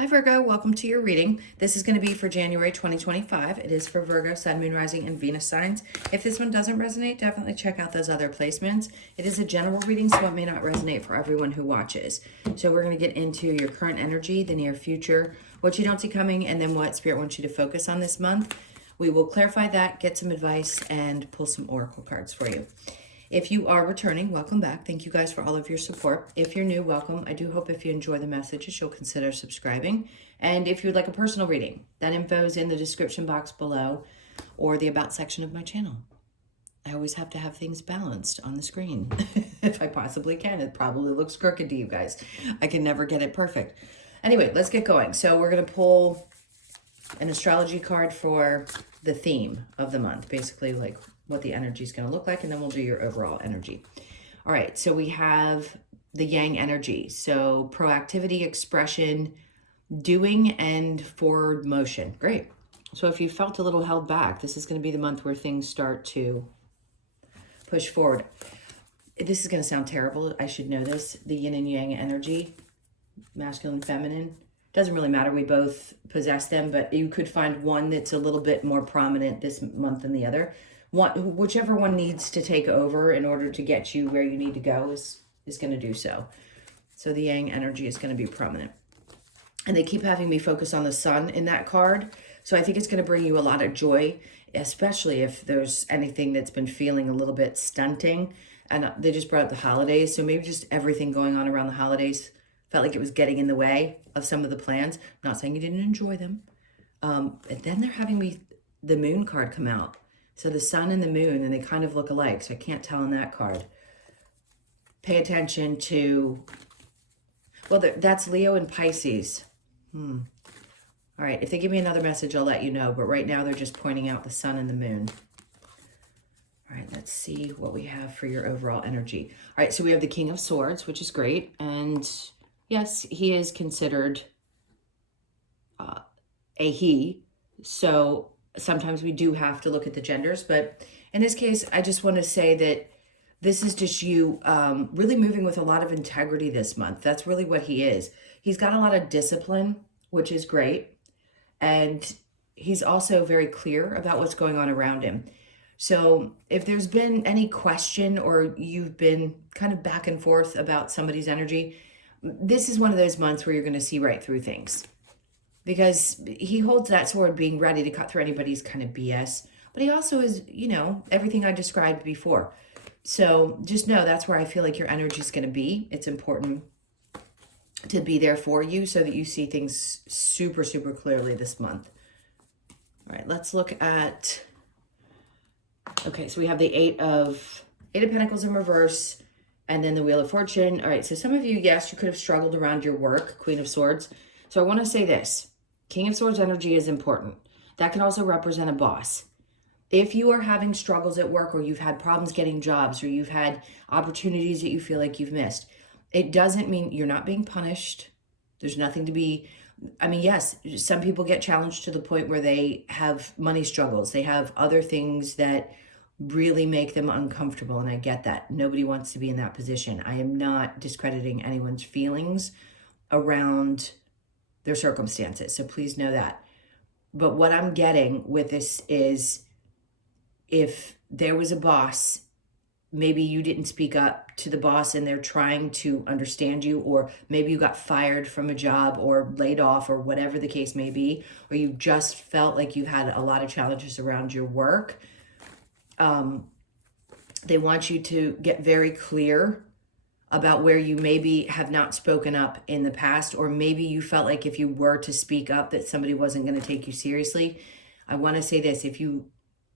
Hi Virgo, welcome to your reading. This is going to be for January 2025. It is for Virgo, Sun, Moon, Rising, and Venus signs. If this one doesn't resonate, definitely check out those other placements. It is a general reading, so it may not resonate for everyone who watches. So we're going to get into your current energy, the near future, what you don't see coming, and then what Spirit wants you to focus on this month. We will clarify that, get some advice, and pull some oracle cards for you. If you are returning, welcome back. Thank you guys for all of your support. If you're new, welcome. I do hope if you enjoy the messages, you'll consider subscribing. And if you'd like a personal reading, that info is in the description box below or the about section of my channel. I always have to have things balanced on the screen if I possibly can. It probably looks crooked to you guys. I can never get it perfect. Anyway, let's get going. So we're going to pull an astrology card for the theme of the month, basically like what the energy is going to look like, and then we'll do your overall energy. All right, so we have the yang energy. So proactivity, expression, doing, and forward motion. Great. So if you felt a little held back, this is going to be the month where things start to push forward. This is going to sound terrible. I should know this. The yin and yang energy, masculine and feminine. Doesn't really matter. We both possess them, but you could find one that's a little bit more prominent this month than the other. Whichever one needs to take over in order to get you where you need to go is going to do so. So the yang energy is going to be prominent. And they keep having me focus on the sun in that card. So I think it's going to bring you a lot of joy, especially if there's anything that's been feeling a little bit stunting. And they just brought up the holidays. So maybe just everything going on around the holidays felt like it was getting in the way of some of the plans. I'm not saying you didn't enjoy them. And then they're having me the moon card come out. So the sun and the moon, and they kind of look alike, so I can't tell on that card. Pay attention to, well, that's Leo and Pisces. All right, if they give me another message, I'll let you know. But right now, they're just pointing out the sun and the moon. All right, let's see what we have for your overall energy. All right, so we have the King of Swords, which is great. And yes, he is considered a he. So sometimes we do have to look at the genders, but in this case, I just want to say that this is just you really moving with a lot of integrity this month. That's really what he is. He's got a lot of discipline, which is great. And he's also very clear about what's going on around him. So if there's been any question or you've been kind of back and forth about somebody's energy, this is one of those months where you're going to see right through things. Because he holds that sword being ready to cut through anybody's kind of BS. But he also is, you know, everything I described before. So just know that's where I feel like your energy is going to be. It's important to be there for you so that you see things super, super clearly this month. All right, let's look at, okay, so we have the Eight of Pentacles in reverse and then the Wheel of Fortune. All right, so some of you, yes, you could have struggled around your work, Queen of Swords. So I want to say this. King of Swords energy is important. That can also represent a boss. If you are having struggles at work or you've had problems getting jobs or you've had opportunities that you feel like you've missed, it doesn't mean you're not being punished. There's nothing to be, I mean, yes, some people get challenged to the point where they have money struggles. They have other things that really make them uncomfortable, and I get that. Nobody wants to be in that position. I am not discrediting anyone's feelings around their circumstances. So please know that. But what I'm getting with this is if there was a boss, maybe you didn't speak up to the boss and they're trying to understand you, or maybe you got fired from a job or laid off or whatever the case may be, or you just felt like you had a lot of challenges around your work. They want you to get very clear about where you maybe have not spoken up in the past, or maybe you felt like if you were to speak up that somebody wasn't going to take you seriously. I want to say this, if you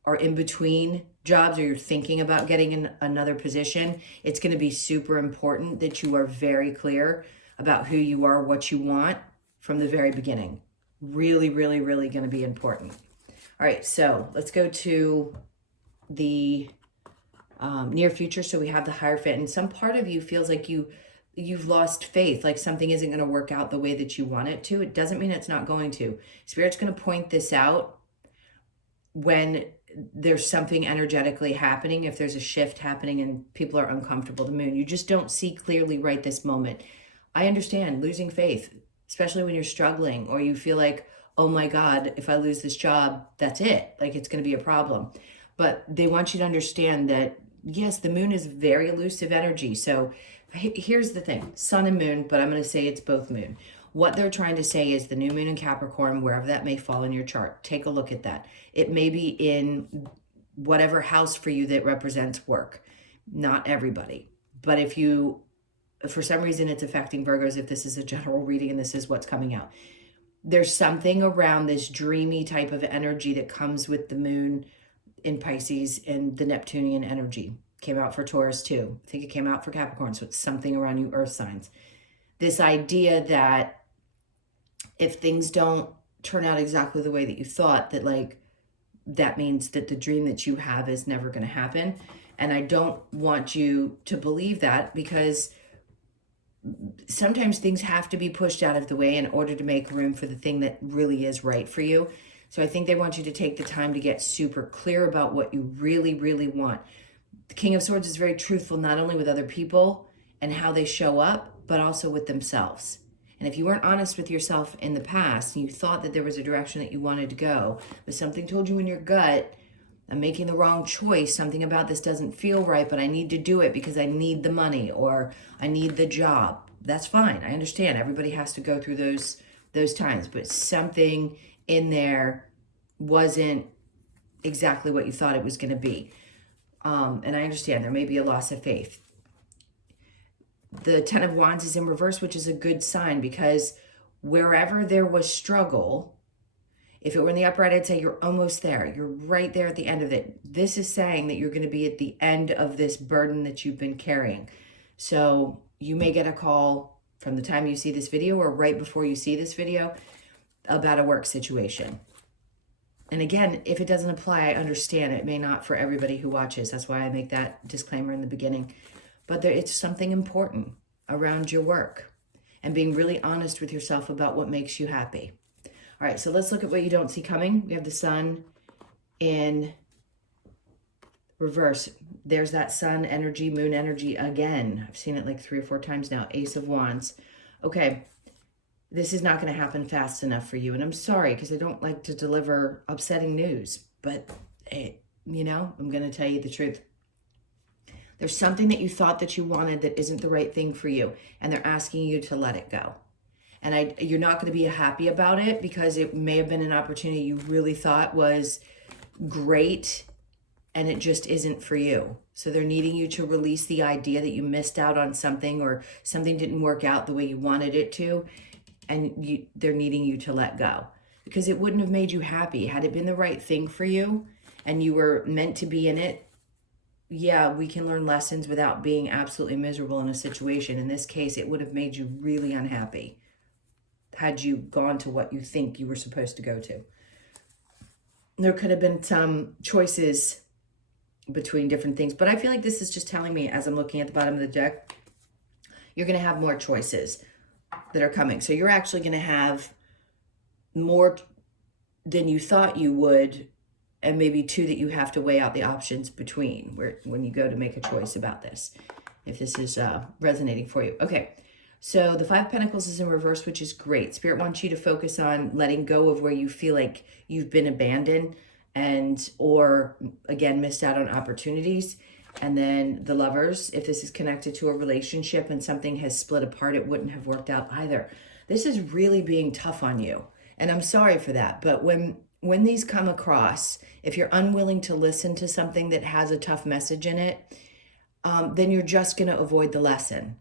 are in between jobs or you're thinking about getting in another position, it's going to be super important that you are very clear about who you are, what you want from the very beginning. Really, really, really going to be important. All right, so let's go to the near future. So we have the Hierophant, and some part of you feels like you've lost faith, like something isn't going to work out the way that you want it to. It doesn't mean it's not going to. Spirit's going to point this out when there's something energetically happening, if there's a shift happening and people are uncomfortable. The moon, you just don't see clearly right this moment. I understand losing faith. especially when you're struggling or you feel like, oh my God, if I lose this job, that's it. Like it's going to be a problem. But they want you to understand that, yes, the moon is very elusive energy. So here's the thing, sun and moon, but I'm going to say it's both moon. What they're trying to say is the new moon in Capricorn, wherever that may fall in your chart, take a look at that. It may be in whatever house for you that represents work. Not everybody. But if you, for some reason it's affecting Virgos, if this is a general reading and this is what's coming out, there's something around this dreamy type of energy that comes with the moon in Pisces and the Neptunian energy. Came out for Taurus too. I think it came out for Capricorn. So it's something around you earth signs. This idea that if things don't turn out exactly the way that you thought, that like, that means that the dream that you have is never going to happen. And I don't want you to believe that, because sometimes things have to be pushed out of the way in order to make room for the thing that really is right for you. So I think they want you to take the time to get super clear about what you really, really want. The King of Swords is very truthful, not only with other people and how they show up, but also with themselves. And if you weren't honest with yourself in the past and you thought that there was a direction that you wanted to go, but something told you in your gut, I'm making the wrong choice, something about this doesn't feel right, but I need to do it because I need the money or I need the job. That's fine. I understand. Everybody has to go through those times, but something in there wasn't exactly what you thought it was going to be. And I understand there may be a loss of faith. The Ten of Wands is in reverse, which is a good sign, because wherever there was struggle, if it were in the upright, I'd say you're almost there. You're right there at the end of it. This is saying that you're going to be at the end of this burden that you've been carrying. So you may get a call from the time you see this video or right before you see this video about a work situation. And again, if it doesn't apply, I understand it may not for everybody who watches. That's why I make that disclaimer in the beginning. But it's something important around your work and being really honest with yourself about what makes you happy. All right, so let's look at what you don't see coming. We have the sun in reverse. There's that sun energy, moon energy again. I've seen it like 3 or 4 times now. Ace of Wands. Okay, this is not going to happen fast enough for you. And I'm sorry, because I don't like to deliver upsetting news. But, you know, I'm going to tell you the truth. There's something that you thought that you wanted that isn't the right thing for you. And they're asking you to let it go. And you're not going to be happy about it, because it may have been an opportunity you really thought was great and it just isn't for you. So they're needing you to release the idea that you missed out on something or something didn't work out the way you wanted it to. And they're needing you to let go, because it wouldn't have made you happy. Had it been the right thing for you and you were meant to be in it, yeah, we can learn lessons without being absolutely miserable in a situation. In this case, it would have made you really unhappy had you gone to what you think you were supposed to go to. There could have been some choices between different things, but I feel like this is just telling me, as I'm looking at the bottom of the deck, you're going to have more choices that are coming. So you're actually going to have more than you thought you would, and maybe 2 that you have to weigh out the options between when you go to make a choice about this, if this is resonating for you. Okay, so the 5 of Pentacles is in reverse, which is great. Spirit wants you to focus on letting go of where you feel like you've been abandoned or again, missed out on opportunities. And then the Lovers, if this is connected to a relationship and something has split apart, it wouldn't have worked out either. This is really being tough on you. And I'm sorry for that. But when these come across, if you're unwilling to listen to something that has a tough message in it, then you're just going to avoid the lesson.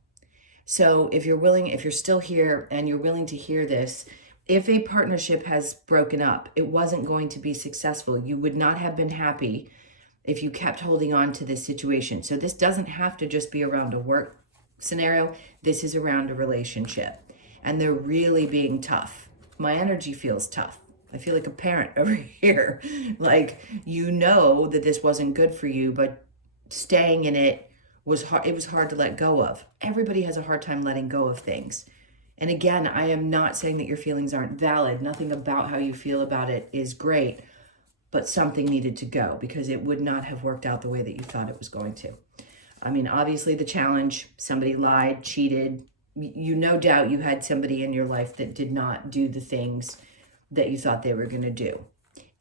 So if you're still here and you're willing to hear this, if a partnership has broken up, it wasn't going to be successful. You would not have been happy if you kept holding on to this situation. So this doesn't have to just be around a work scenario. This is around a relationship. And they're really being tough. My energy feels tough. I feel like a parent over here. Like, you know that this wasn't good for you, but staying in it was hard. It was hard to let go of. Everybody has a hard time letting go of things. And again, I am not saying that your feelings aren't valid. Nothing about how you feel about it is great, but something needed to go, because it would not have worked out the way that you thought it was going to. I mean, obviously the challenge, somebody lied, cheated, you no doubt you had somebody in your life that did not do the things that you thought they were going to do.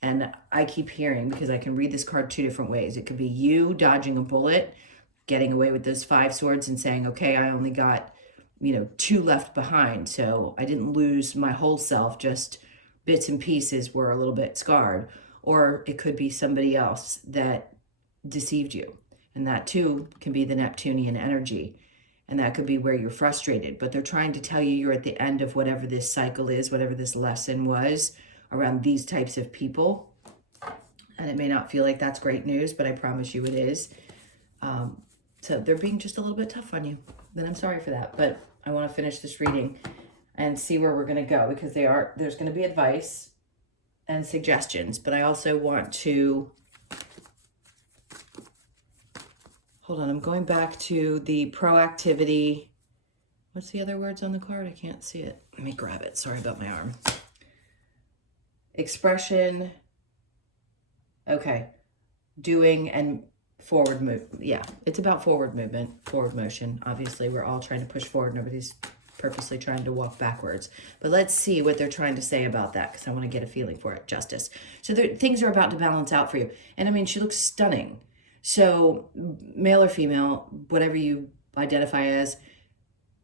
And I keep hearing, because I can read this card two different ways. It could be you dodging a bullet, getting away with those 5 swords and saying, okay, I only got, 2 left behind. So I didn't lose my whole self, just bits and pieces were a little bit scarred. Or it could be somebody else that deceived you. And that too can be the Neptunian energy. And that could be where you're frustrated. But they're trying to tell you you're at the end of whatever this cycle is, whatever this lesson was around these types of people. And it may not feel like that's great news, but I promise you it is. So they're being just a little bit tough on you. Then I'm sorry for that. But I want to finish this reading and see where we're going to go, because there's going to be advice and suggestions. But I also want to... Hold on, I'm going back to the proactivity. What's the other words on the card? I can't see it. Let me grab it. Sorry about my arm. Expression. Okay. Doing and forward move. Yeah, it's about forward movement, forward motion. Obviously, we're all trying to push forward. Nobody's purposely trying to walk backwards. But let's see what they're trying to say about that, because I want to get a feeling for it. Justice. So things are about to balance out for you. And I mean, she looks stunning. So male or female, whatever you identify as,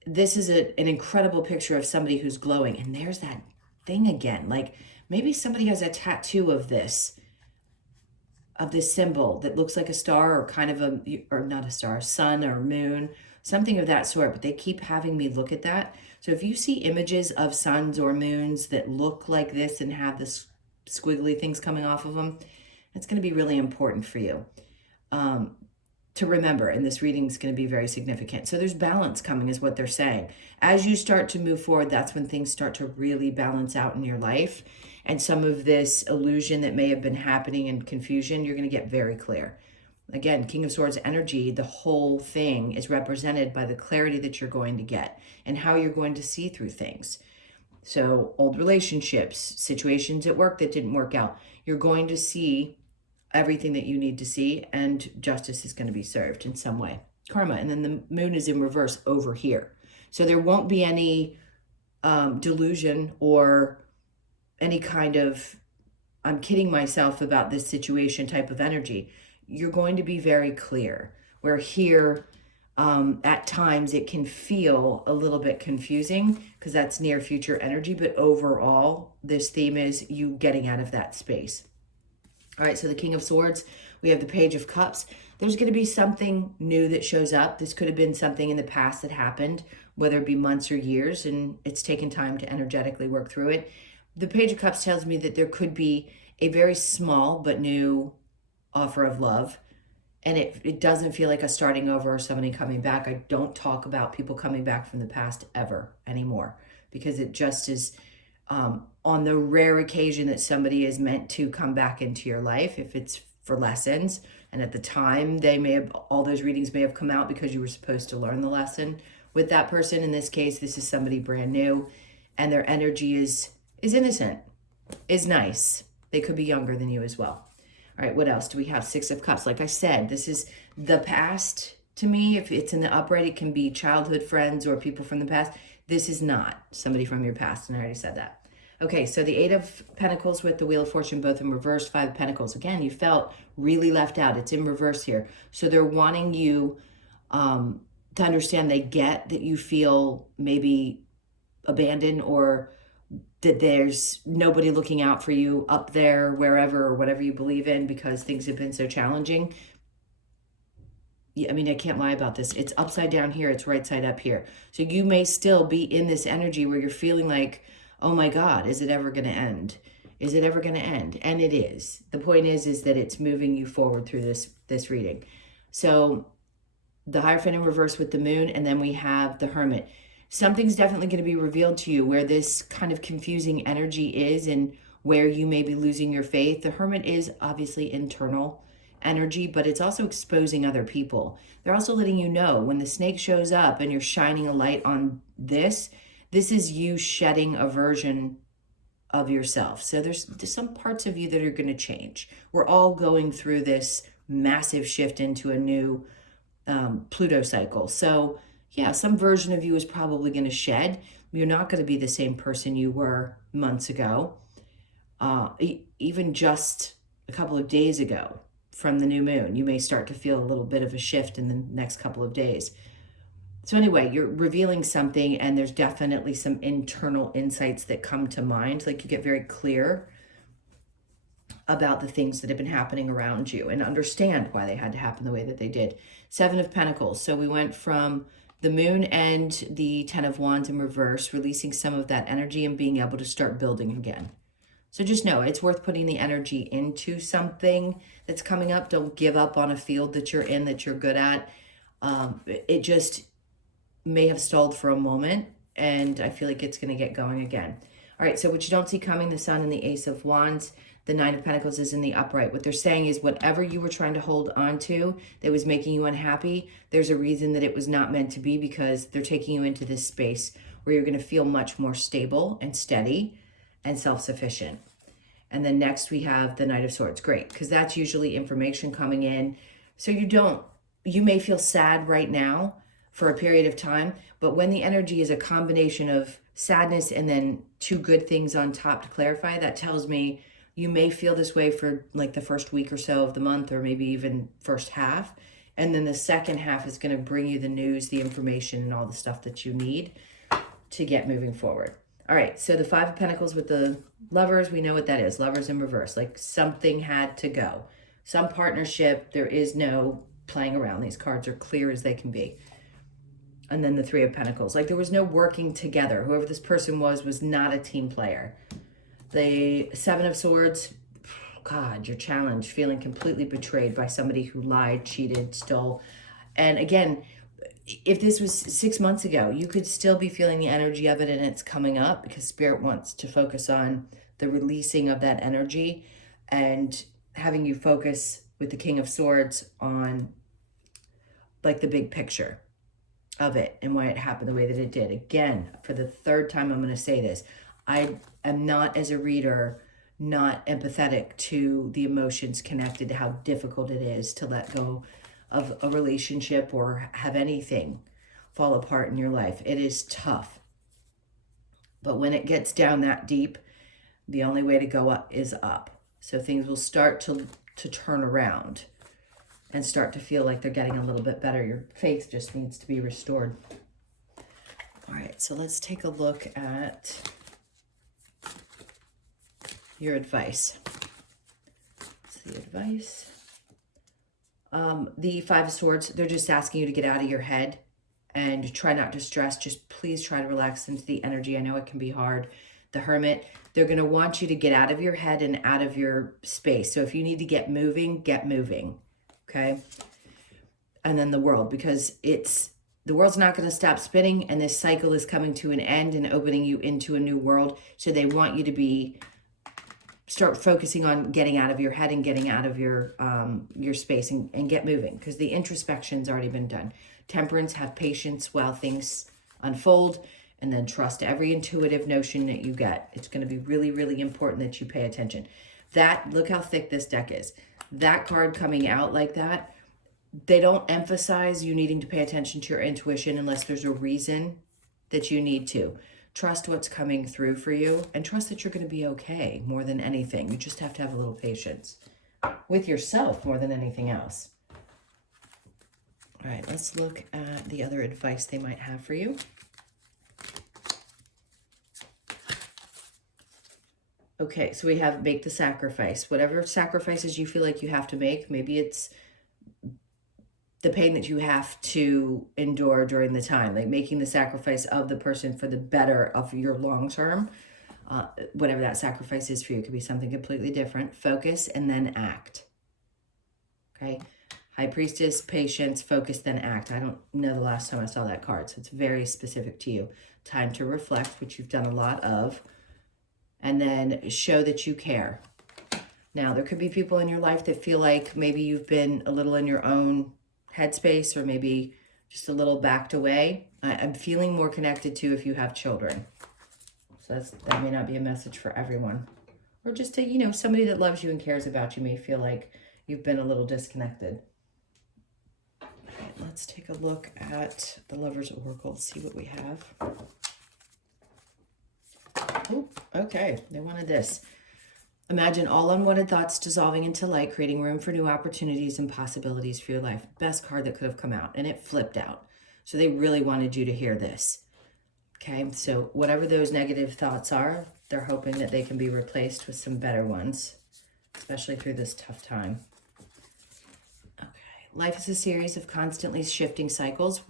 this is an incredible picture of somebody who's glowing. And there's that thing again. Like maybe somebody has a tattoo of this symbol that looks like a star, or kind of or not a star, sun or moon, something of that sort. But they keep having me look at that. So if you see images of suns or moons that look like this and have this squiggly things coming off of them, it's going to be really important for you to remember, and this reading is going to be very significant. So there's balance coming is what they're saying. As you start to move forward, that's when things start to really balance out in your life, and some of this illusion that may have been happening and confusion, you're going to get very clear. Again, King of Swords energy, the whole thing is represented by the clarity that you're going to get and how you're going to see through things. So old relationships, situations at work that didn't work out, you're going to see everything that you need to see, and justice is going to be served in some way. Karma. And then the moon is in reverse over here. So there won't be any delusion or any kind of, I'm kidding myself about this situation type of energy. You're going to be very clear. Where here, at times it can feel a little bit confusing because that's near future energy, but overall, this theme is you getting out of that space. All right, so the King of Swords, we have the Page of Cups. There's going to be something new that shows up. This could have been something in the past that happened, whether it be months or years, and it's taken time to energetically work through it. The Page of Cups tells me that there could be a very small but new offer of love, and it doesn't feel like a starting over or somebody coming back. I don't talk about people coming back from the past ever anymore, because it just is... on the rare occasion that somebody is meant to come back into your life, if it's for lessons, and at the time they may have, all those readings may have come out because you were supposed to learn the lesson with that person. In this case, this is somebody brand new, and their energy is innocent, is nice. They could be younger than you as well. All right, what else do we have? Six of Cups. Like I said, this is the past to me. If it's in the upright, it can be childhood friends or people from the past. This is not somebody from your past, and I already said that. Okay, so the Eight of Pentacles with the Wheel of Fortune, both in reverse, Five of Pentacles. Again, you felt really left out. It's in reverse here. So they're wanting you to understand, they get that you feel maybe abandoned, or that there's nobody looking out for you up there, wherever, or whatever you believe in, because things have been so challenging. I mean, I can't lie about this. It's upside down here. It's right side up here. So you may still be in this energy where you're feeling like, oh my God, is it ever going to end? Is it ever going to end? And it is. The point is that it's moving you forward through this reading. So the Hierophant in reverse with the moon, and then we have the Hermit. Something's definitely going to be revealed to you where this kind of confusing energy is, and where you may be losing your faith. The Hermit is obviously internal energy, but it's also exposing other people. They're also letting you know when the snake shows up and you're shining a light on this is you shedding a version of yourself. So there's some parts of you that are going to change. We're all going through this massive shift into a new Pluto cycle. So yeah, some version of you is probably going to shed. You're not going to be the same person you were months ago, even just a couple of days ago from the new moon. You may start to feel a little bit of a shift in the next couple of days. So anyway, you're revealing something, and there's definitely some internal insights that come to mind. Like, you get very clear about the things that have been happening around you and understand why they had to happen the way that they did. 7 of Pentacles. So we went from the moon and the 10 of Wands in reverse, releasing some of that energy and being able to start building again. So just know it's worth putting the energy into something that's coming up. Don't give up on a field that you're in, that you're good at. It just may have stalled for a moment, and I feel like it's going to get going again. All right, so what you don't see coming, the Sun and the Ace of Wands. The 9 of Pentacles is in the upright. What they're saying is whatever you were trying to hold on to that was making you unhappy, there's a reason that it was not meant to be, because they're taking you into this space where you're going to feel much more stable and steady and self-sufficient. And then next we have the Knight of Swords. Great, because that's usually information coming in. So you may feel sad right now for a period of time, but when the energy is a combination of sadness and then 2 good things on top to clarify, that tells me you may feel this way for like the first week or so of the month, or maybe even first half. And then the second half is going to bring you the news, the information, and all the stuff that you need to get moving forward. All right, so the 5 of Pentacles with the Lovers, we know what that is. Lovers in reverse, like something had to go. Some partnership, there is no playing around. These cards are clear as they can be. And then the 3 of Pentacles, like there was no working together. Whoever this person was not a team player. The 7 of Swords, God, you're challenged, feeling completely betrayed by somebody who lied, cheated, stole. And again, if this was 6 months ago, you could still be feeling the energy of it, and it's coming up because Spirit wants to focus on the releasing of that energy and having you focus with the King of Swords on like the big picture of it and why it happened the way that it did. Again, for the 3rd time, I'm going to say this. I am not, as a reader, not empathetic to the emotions connected to how difficult it is to let go of a relationship or have anything fall apart in your life. It is tough. But when it gets down that deep, the only way to go up is up. So things will start to turn around and start to feel like they're getting a little bit better. Your faith just needs to be restored. All right, so let's take a look at your advice. What's the advice? The 5 of Swords, they're just asking you to get out of your head and try not to stress. Just please try to relax into the energy. I know it can be hard. The Hermit, they're going to want you to get out of your head and out of your space. So if you need to get moving, okay? And then the World, because the world's not going to stop spinning, and this cycle is coming to an end and opening you into a new world. So they want you to start focusing on getting out of your head and getting out of your space and get moving, because the introspection's already been done. Temperance, have patience while things unfold, and then trust every intuitive notion that you get. It's going to be really, really important that you pay attention. Look how thick this deck is. That card coming out like that, they don't emphasize you needing to pay attention to your intuition unless there's a reason that you need to. Trust what's coming through for you, and trust that you're going to be okay more than anything. You just have to have a little patience with yourself more than anything else. All right, let's look at the other advice they might have for you. Okay, so we have make the sacrifice. Whatever sacrifices you feel like you have to make, maybe it's the pain that you have to endure during the time, like making the sacrifice of the person for the better of your long term. Whatever that sacrifice is for you, it could be something completely different. Focus and then act. Okay, High Priestess, patience, focus, then act. I don't know the last time I saw that card, so it's very specific to you. Time to reflect, which you've done a lot of, and then show that you care. Now, there could be people in your life that feel like maybe you've been a little in your own headspace, or maybe just a little backed away. I'm feeling more connected to if you have children. So that may not be a message for everyone. Or just to, somebody that loves you and cares about you may feel like you've been a little disconnected. let's take a look at the Lover's Oracle, see what we have. Oh, okay, they wanted this. Imagine all unwanted thoughts dissolving into light, creating room for new opportunities and possibilities for your life. Best card that could have come out, and it flipped out. So they really wanted you to hear this. Okay, so whatever those negative thoughts are, they're hoping that they can be replaced with some better ones, especially through this tough time. Okay, life is a series of constantly shifting cycles.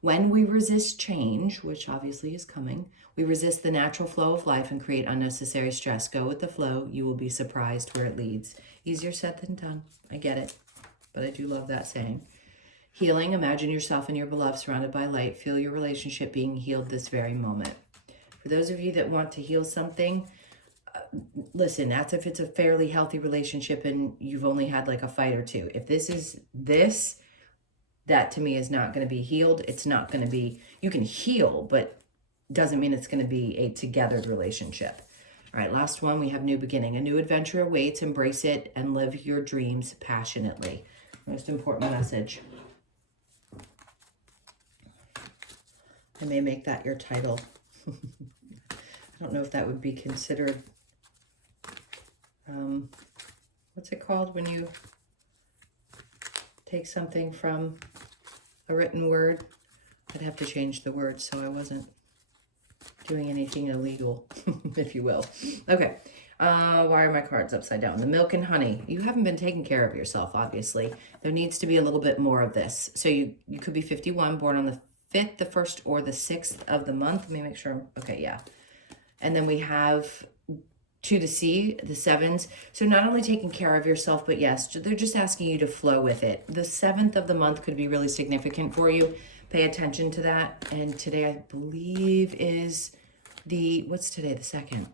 When we resist change, which obviously is coming, we resist the natural flow of life and create unnecessary stress. Go with the flow. You will be surprised where it leads. Easier said than done. I get it, but I do love that saying. Healing. Imagine yourself and your beloved surrounded by light. Feel your relationship being healed this very moment. For those of you that want to heal something, listen, that's if it's a fairly healthy relationship and you've only had like a fight or two. If this is this, that to me is not going to be healed. It's not going to be, you can heal, but doesn't mean it's going to be a togethered relationship. All right, last one, we have new beginning. A new adventure awaits. Embrace it and live your dreams passionately. Most important message. I may make that your title. I don't know if that would be considered, what's it called when you take something from a written word? I'd have to change the word so I wasn't doing anything illegal, if you will. Okay, why are my cards upside down? The milk and honey. You haven't been taking care of yourself, obviously. There needs to be a little bit more of this. So you could be 51, born on the 5th, the 1st, or the 6th of the month. Let me make sure. Okay, yeah. And then we have 2 to see, the 7s. So not only taking care of yourself, but yes, they're just asking you to flow with it. The 7th of the month could be really significant for you. Pay attention to that. And today, I believe, is what's today, the 2nd?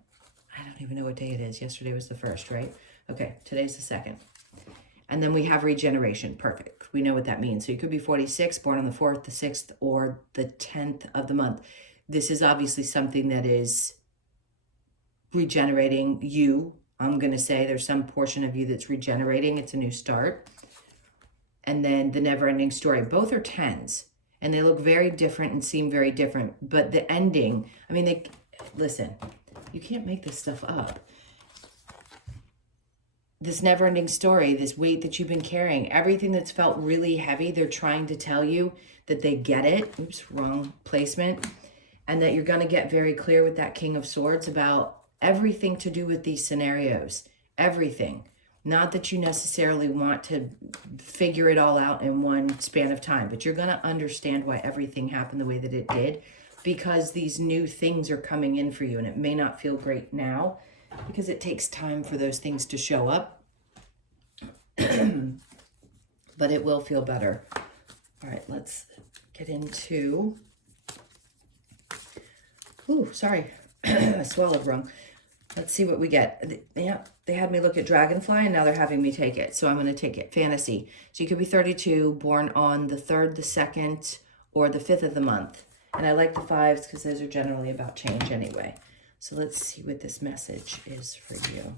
I don't even know what day it is. Yesterday was the 1st, right? Okay, today's the 2nd. And then we have regeneration. Perfect. We know what that means. So you could be 46, born on the 4th, the 6th, or the 10th of the month. This is obviously something that is regenerating you. I'm going to say there's some portion of you that's regenerating. It's a new start. And then the never-ending story. Both are 10s. And they look very different and seem very different. But the ending, I mean, listen, you can't make this stuff up. This never-ending story, this weight that you've been carrying, everything that's felt really heavy, they're trying to tell you that they get it. Oops, wrong placement. And that you're going to get very clear with that King of Swords about everything to do with these scenarios. Everything. Not that you necessarily want to figure it all out in one span of time, but you're going to understand why everything happened the way that it did, because these new things are coming in for you, and it may not feel great now because it takes time for those things to show up, but it will feel better. All right, let's get into, ooh, sorry, I swallowed wrong. Let's see what we get. Yeah, they had me look at Dragonfly, and now they're having me take it. So I'm going to take it. Fantasy. So you could be 32, born on the 3rd, the 2nd, or the 5th of the month. And I like the 5s because those are generally about change anyway. So let's see what this message is for you.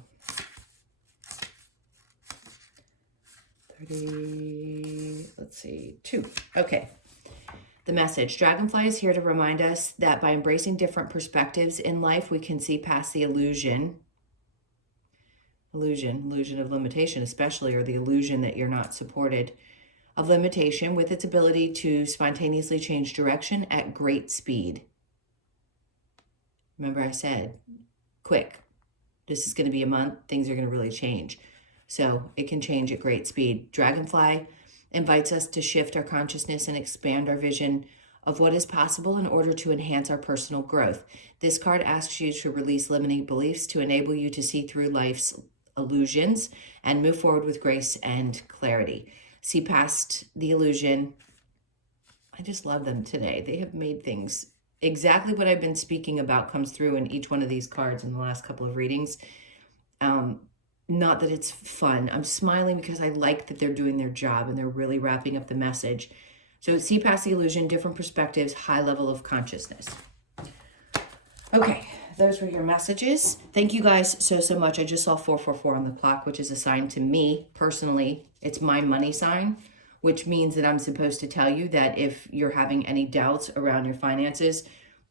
30, let's see, 2. Okay. The message. Dragonfly is here to remind us that by embracing different perspectives in life, we can see past the illusion of limitation especially, or the illusion that you're not supported, of limitation, with its ability to spontaneously change direction at great speed. Remember I said, quick. This is going to be a month. Things are going to really change. So it can change at great speed. Dragonfly invites us to shift our consciousness and expand our vision of what is possible in order to enhance our personal growth. This card asks you to release limiting beliefs to enable you to see through life's illusions and move forward with grace and clarity. See past the illusion. I just love them today. They have made things exactly what I've been speaking about comes through in each one of these cards in the last couple of readings. Not that it's fun. I'm smiling because I like that they're doing their job and they're really wrapping up the message. So see past the illusion, different perspectives, high level of consciousness. Okay, those were your messages. Thank you guys so much. I just saw 444 on the clock, which is a sign to me personally. It's my money sign, which means that I'm supposed to tell you that if you're having any doubts around your finances,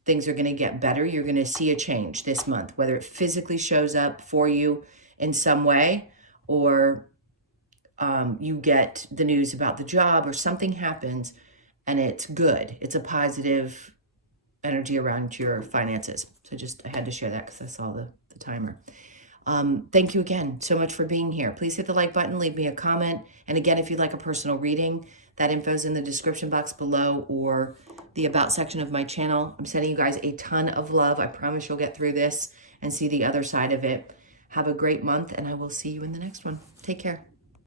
things are going to get better. You're going to see a change this month, whether it physically shows up for you in some way, or you get the news about the job, or something happens and it's good. It's a positive energy around your finances. So I had to share that because I saw the timer. Thank you again so much for being here. Please hit the like button, leave me a comment. And again, if you'd like a personal reading, that info is in the description box below or the about section of my channel. I'm sending you guys a ton of love. I promise you'll get through this and see the other side of it. Have a great month, and I will see you in the next one. Take care.